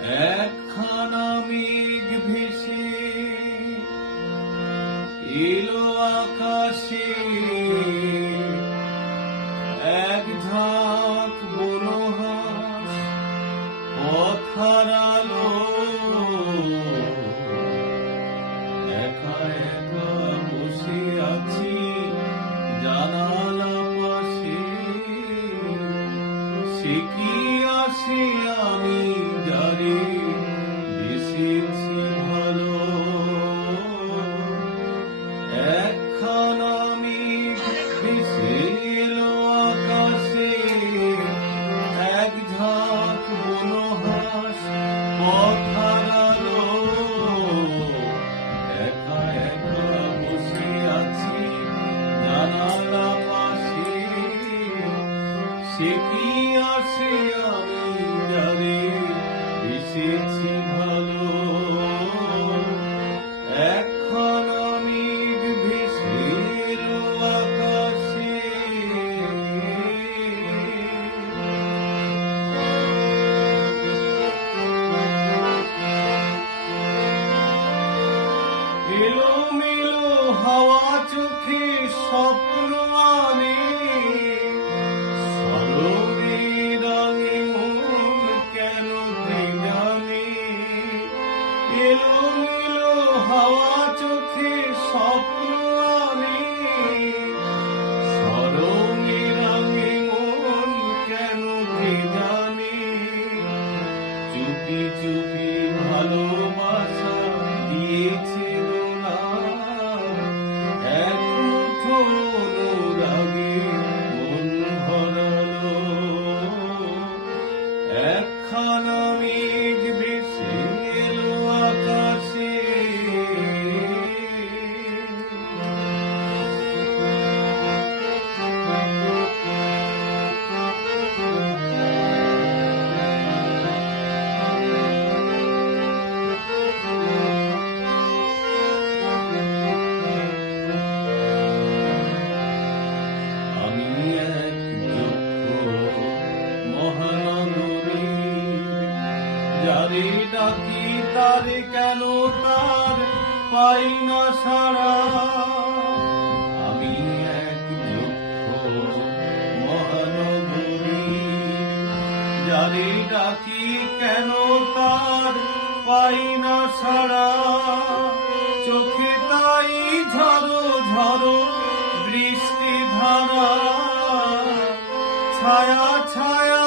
একখানা মেঘ ভেসে এলো আকাশে, এক ঝাঁক বনহাস পথ হারালো। একা একা বসে আছি জানালা পাশে, সে কি আসে আমি যারে বেসেছি ভালো। একখানা মেঘ ভেসে এলো আকাশে, এক ঝাঁক বনহাস পথ হারালো। একা একা বসে আছি জানালা পাশে, সে কি আসে আমি যারে বেসেছি ভালো। একখানা মেঘ ভেসে এলো আকাশে। এলোমেলো হাওয়া চোখে স্বপ্ন আনে, সরমের রঙে মন কেন কে জানে। এলোমেলো হাওয়া চোখে স্বপ্ন আনে, সরমের রঙে মন কেন কে জানে। চুপি চুপি ভালোবাসা দিয়েছে দোলা, এক মুঠো অনুরাগে মন ভরালো। একখানা মেঘ ভেসে এলো আকাশে। আমি এক দুঃখ মহানগরীর, যারে ডাকি তারে কেন তার পাই না সাড়া। আমি এক দুঃখ মহানগরীর, যারে ডাকি কেন তার পাই না সাড়া। চোখে তাই ঝরো ঝরো বৃষ্টি ধারা, ছায়া ছায়া